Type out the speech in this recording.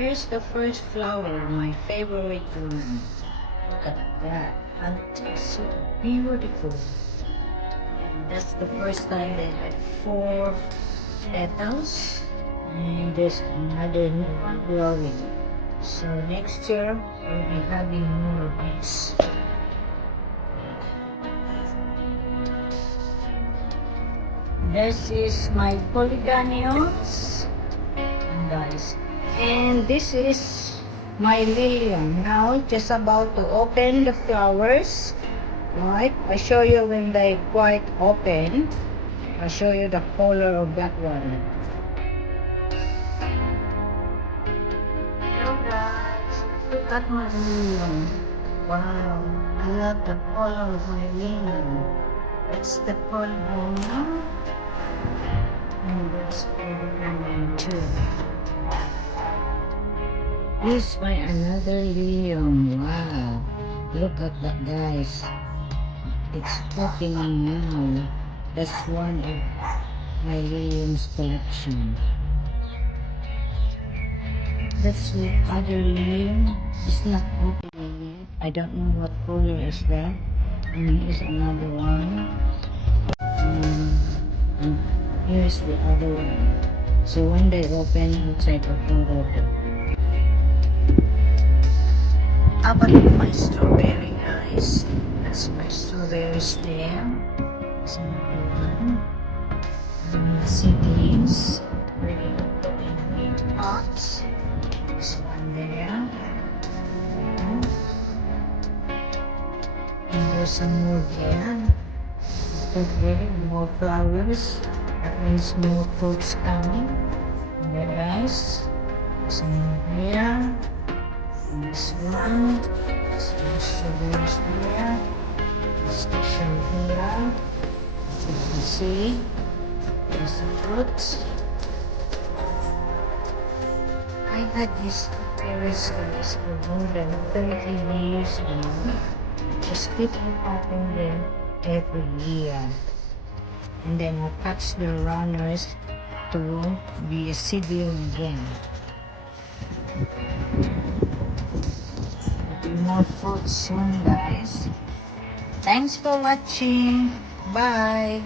Here's the first flower, my favorite one. Look at that. And it's so beautiful. And that's the first time they had 4 petals. And there's another new one growing. So next year, we'll be having more of these. This is my polygoniums, guys. And this is my lilium. Now, just about to open the flowers. Right? I show you when they quite open. I'll show you the color of that one. Hello guys, look at my lilium. Wow, I love the color of my lilium. That's the polygonum. And that's polygonum too. This is my another lilium. Wow, look at that, guys. It's popping on now. That's one of my lilium's collection. That's the other lilium. It's not opening yet. I don't know what color is that. And here's another one. And here's the other one. So when they open, inside the photo. How about my strawberry, guys? That's my strawberries there. That's another one. Seedlings. Ready to put in big pots. This one there. And there's some more there. Okay, more flowers. That means more fruits coming. Okay, guys. Some here. And this one. Some strawberries here. Station here. As you can see, there's the fruits. I had these terrace guys for more than 30 years now. Just keep on popping them every year. And then I'll catch the runners to be a seedling again. There'll be more fruits soon, guys. Thanks for watching. Bye.